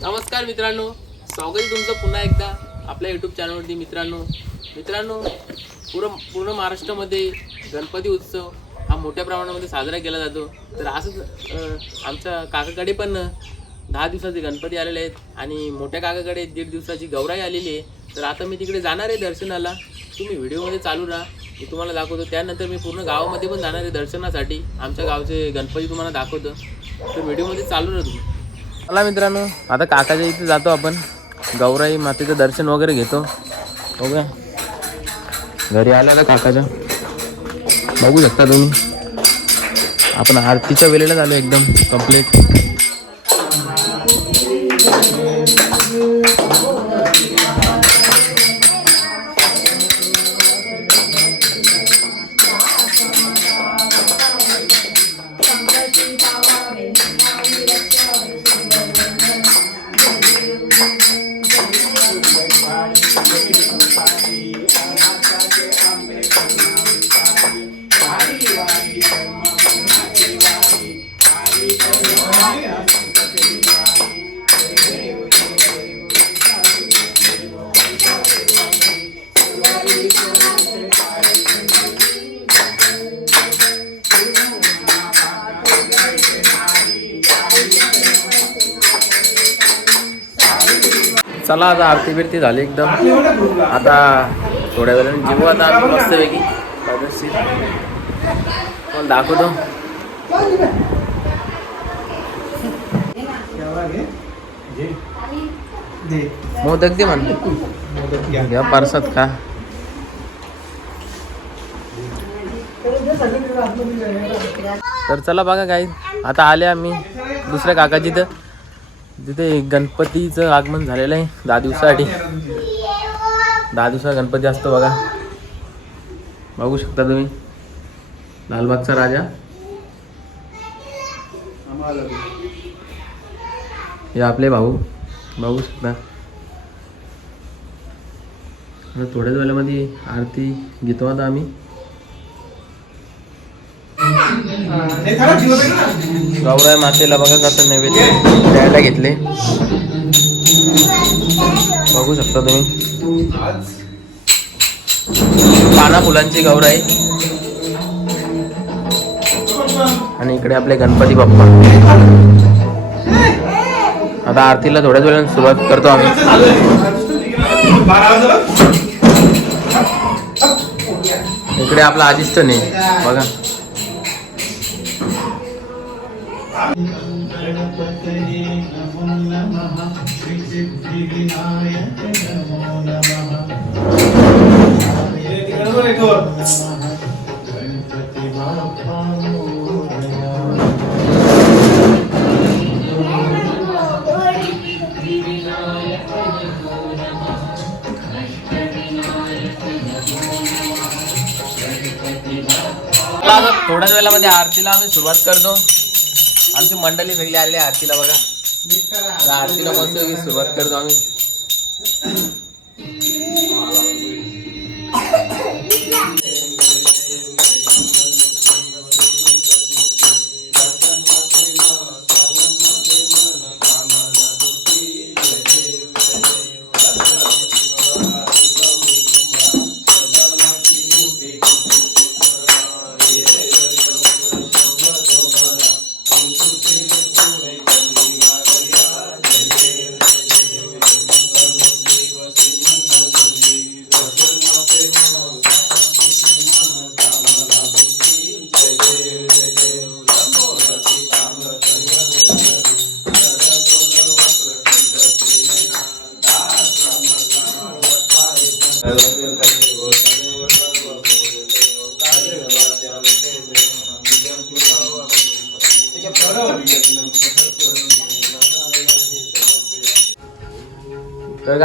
नमस्कार मित्रांनो. स्वागत आहे तुमचं पुन्हा एकदा आपल्या यूट्यूब चॅनलवरती मित्रांनो. मित्रांनो पूर्ण पूर्ण महाराष्ट्रामध्ये गणपती उत्सव हा मोठ्या प्रमाणामध्ये साजरा केला जातो. तर असंच आमच्या काकाकडे पण दहा दिवसाचे गणपती आलेले आहेत आणि मोठ्या काकाकडे दीड दिवसाची गौराई आलेली आहे. तर आता मी तिकडे जाणार आहे दर्शनाला. तुम्ही व्हिडिओमध्ये चालू राहा. मी तुम्हाला दाखवतो. त्यानंतर मी पूर्ण गावामध्ये पण जाणार आहे दर्शनासाठी. आमच्या गावचे गणपती तुम्हाला दाखवतो. तर व्हिडिओमध्ये चालू राहा तुम्ही. चला मित्रांनो आता काकाच्या इथे जातो आपण. गौराई मातेचं दर्शन वगैरे घेतो. बघूया. घरी आलं काकाच्या. बघू शकता तुम्ही. आपण आरतीच्या वेळेला झालो एकदम कंप्लीट चला आता आरती बिरती झाली एकदम. आता थोड्या वेळाने जेवू आता आम्ही मस्तपैकी. पण दाखवतो. मोदक दे म्हण घ्या पारसात का तर चला बघा काही आता आले आम्ही दुसऱ्या काकाची तर तिथे गणपतीचं आगमन झालेलं आहे दहा दिवसासाठी. दहा दिवसा गणपती असतो बघा. बघू शकता तुम्ही. लालबागचा राजा. हे आपले भाऊ. बघू शकता. थोड्याच वेळामध्ये आरती घेतो आता आम्ही. गौराय मातेला बघा कसं नैवेद्य द्यायला घेतले. बघू शकता तुम्ही. पाना फुलांची गौराई आणि इकडे आपले गणपती बाप्पा. आता आरतीला थोड्याच वेळाने सुरुवात करतो आम्ही. इकडे आपला आदिष्ट नाही बघा. थोड्याच वेळामध्ये आरतीला आम्ही सुरुवात करतो. आमची मंडळी सगळी आली आहे आरतीला बघा. आरतीला मस्त सुरुवात करतो आम्ही.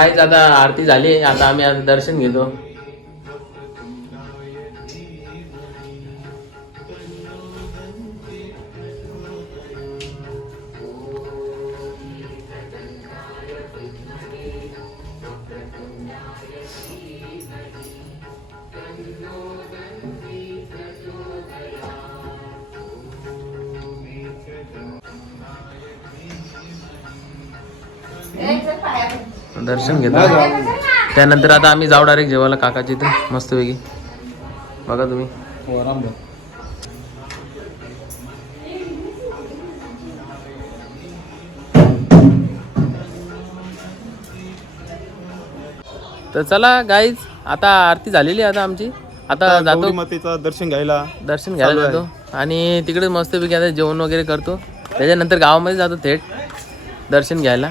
काहीच आता आरती झाली आता आम्ही आता दर्शन घेतो Thank you. दर्शन घेतो त्यानंतर आता आम्ही जाऊ डायरेक्ट जेवायला काकाच्या इथं मस्तपैकी. बघा तुम्ही. तर चला गाईज आता आरती झालेली आता आमची. आता जातो. मातेचं दर्शन घ्यायला. दर्शन घ्यायला जातो. आणि तिकडे मस्तपैकी आता जेवण वगैरे करतो. त्याच्यानंतर गावामध्ये जातो थेट. दर्शन घ्यायला.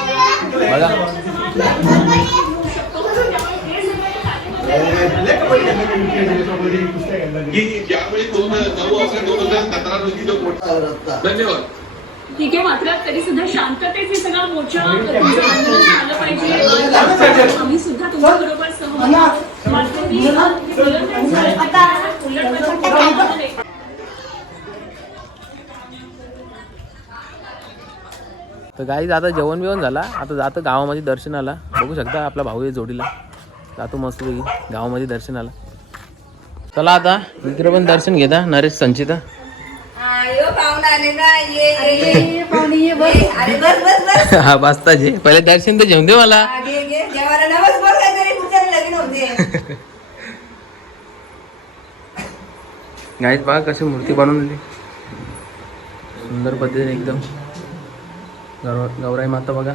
बघा. धन्यवाद. ठीक आहे मात्र तरी सुद्धा शांततेत हे सगळा मोर्चा तुमचं आंदोलन झालं पाहिजे. आम्ही सुद्धा तुमच्या बरोबर सहमत आहोत. मात्र मी गोलंदाज झाले. उलट म्हणजे तर गाईज आता जेवण बिवण झाला. आता जातो गावामध्ये दर्शनाला. बघू शकता आपला भाऊ आहे जोडीला. जातो मस्तपैकी गावामध्ये दर्शनाला. चला आता इकडे पण दर्शन घेता नरेश संचिता. आयो पाहुणा आले का ये ये ये. अरे बस. बस बस हा बसताचे पहिले दर्शन तर घेऊन दे मला. गाईज बघा कशी मूर्ती बनवलेली सुंदर पद्धतीने एकदम. गौर गौराई माता बघा.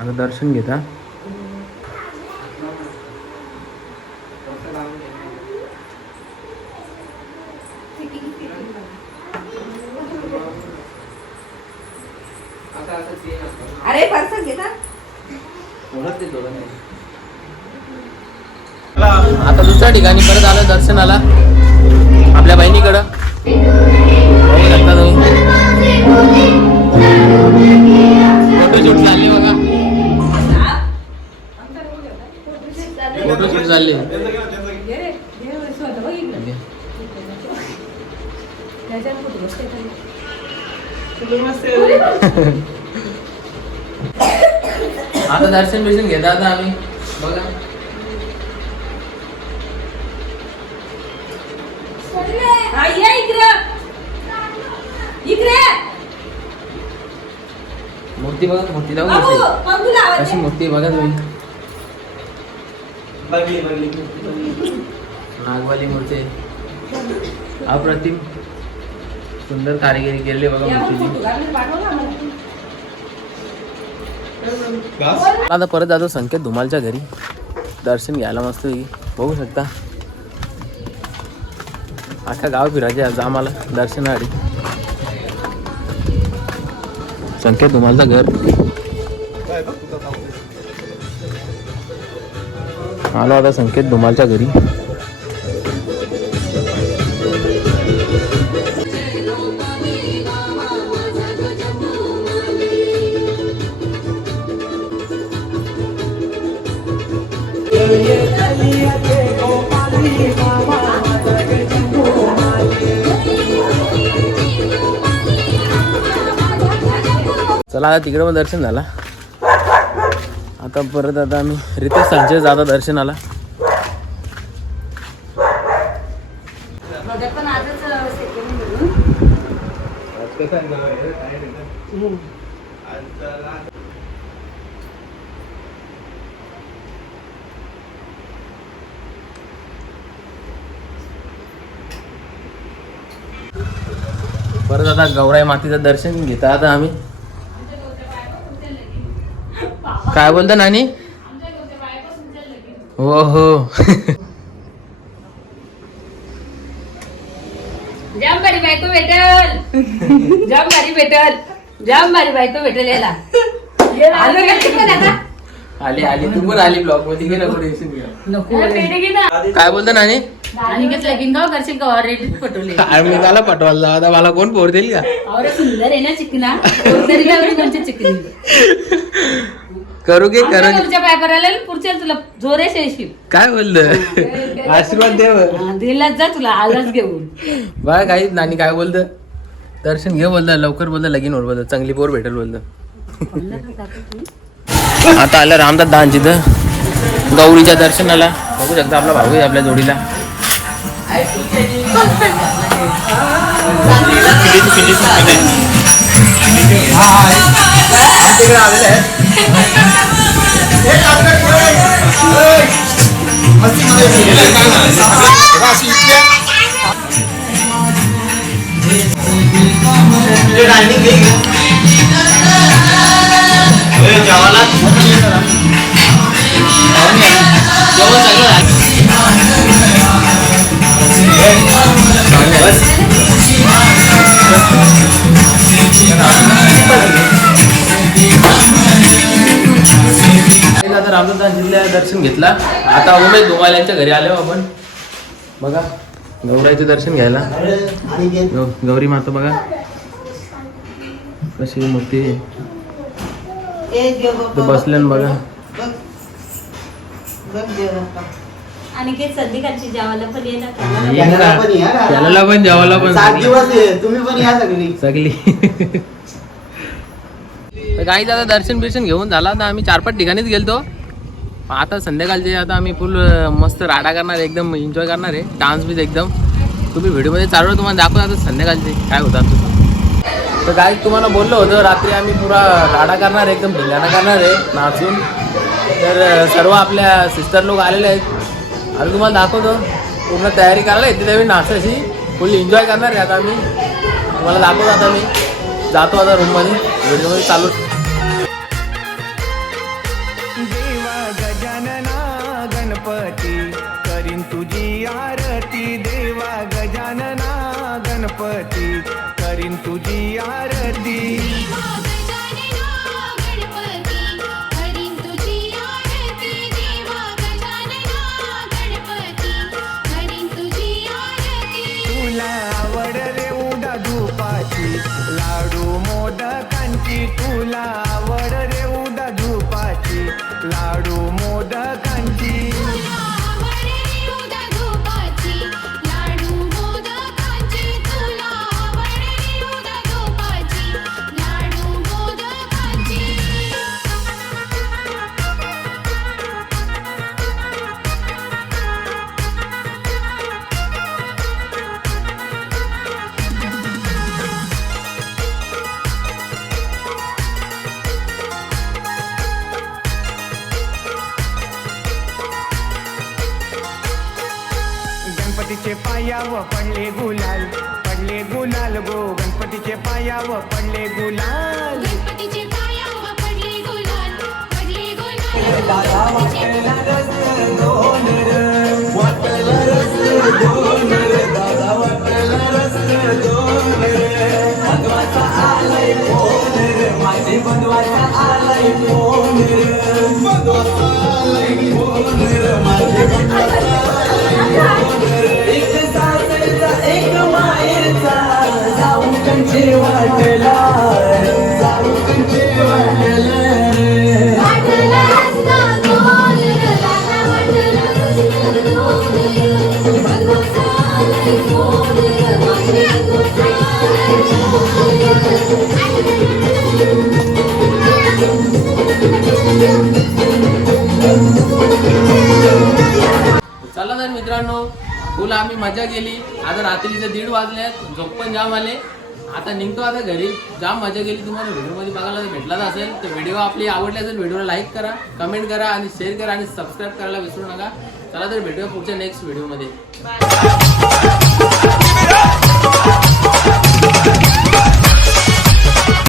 आता दर्शन घेता अरे पर्सन घेता आता दुसऱ्या ठिकाणी परत आलं दर्शनाला आपल्या बहिणीकडं. फोटोशूट चालले बघा फोटोशूट चालले आता दर्शन बिर्शन घेता आता आम्ही. बघा. मूर्ती बघा मूर्ती लावून कशी मूर्ती आहे बघा तुम्ही. नागवाली मूर्ती आहे. अप्रतिम. सुंदर कारिगिरी केलेली आहे बघा मूर्तीची आता परत जातो संकेत धुमालच्या घरी. दर्शन घ्यायला मस्त बघू शकता. अख्खा गाव फिरायचे आज आम्हाला. दर्शनासाठी. संकेत तुम्हाला घर. आलो आता संकेत धुमालच्या घरी. चला आता तिकडे पण दर्शन झाला. आता परत आता आम्ही रितेश संजय जाता दर्शनाला. परत आता गौराई मातीचं दर्शन घेता आता आम्ही. काय बोलता नानी? हो हो जाम भारी बायको भेटल. जाम भारी भेटल. जाम भारी बायको भेटल याला आलो का ते पण आता? आली आली. तू पण आली ब्लॉगमध्ये. घे नको टेन्शन घ्या नको. पेढे घे ना. काय बोलता नानी? आणि घेतलं की गाव करशील का? पटवले अरे मी त्याला पटवायला जाऊ आता मला कोण पोर देईल का? और सुंदर आहे ना चिकना. तरी लावली कोणची चिकनी? करू घे करू घे. पायपर आले पुढच्या तुला जोरेश येशील काय बोलत आशीर्वाद देव हा, दिलाच जा तुला आलाच घेऊन. बघा काही नानी काय बोलतं? दर्शन घे बोलतं लवकर बोलतं लगीन होईल बोलतं चांगली पोर भेटेल बोलतं. आता आलं रामदास दान तिथं गौरीच्या दर्शनाला. बघू शकता आपला भाऊ आहे आपल्या जोडीला. Pilit, pilit, pilit. Hai. Grabe na eh. Eh, sabi na ko eh. Ay. Masih na yun. Kasi ipiya. Yung dining gig. Eh, jawalan. Jawalan. Jawalan. Jawalan. Ramdas जिल्ह्यात दर्शन घेतला. आता उमेश धुमाल यांच्या घरी आलो आपण. बघा गौराईचं दर्शन घ्यायला. गौ- गौरी माता बघा. कशी मूर्ती आहे. इथं बसले ना बघा. आणि. त्याला पण जेवायला पण. सात दिवस आहे तुम्ही पण या सगळी. सगळी. काही आता दर्शन बिर्शन घेऊन झाला. तर आम्ही चार पाच ठिकाणीच गेलतो. आता संध्याकाळचे आता आम्ही फुल मस्त राडा करणार एकदम एन्जॉय करणार आहे डान्स बीच एकदम. तुम्ही व्हिडिओमध्ये चालू तुम्हाला दाखवत आता संध्याकाळचे काय होतं तुम्ही तर काय तुम्हाला बोललो होतं रात्री आम्ही पुरा राडा करणार आहे एकदम भिंगाणा करणार आहे नाचून. तर सर्व आपल्या सिस्टर लोक आलेले आहेत. आणि तुम्हाला दाखवतो पूर्ण तयारी करायला येते त्यावेळी नाचाशी फुल एन्जॉय करणार आहे आता आम्ही. तुम्हाला दाखवतो आता मी. जातो आता रूममध्ये व्हिडिओमध्ये चालू. आरती गणपतीचे पायाव पडले गुलाल पडले गुलाल गो गणपतीचे पायाव पडले गुलाल. चला तर मित्रांनो फुल आम्ही मजा केली. आता रात्रीचे दीड वाजले झोप पण जाम आले. आता निघतो आता घरी. जाम मजा केली. तुम्हाला व्हिडिओमध्ये बघायला जर भेटलाच असेल तर व्हिडिओ आपली आवडली असेल व्हिडिओला लाईक करा कमेंट करा आणि शेअर करा आणि सबस्क्राईब करायला विसरू नका. चला तर भेटूया पुढच्या नेक्स्ट व्हिडिओमध्ये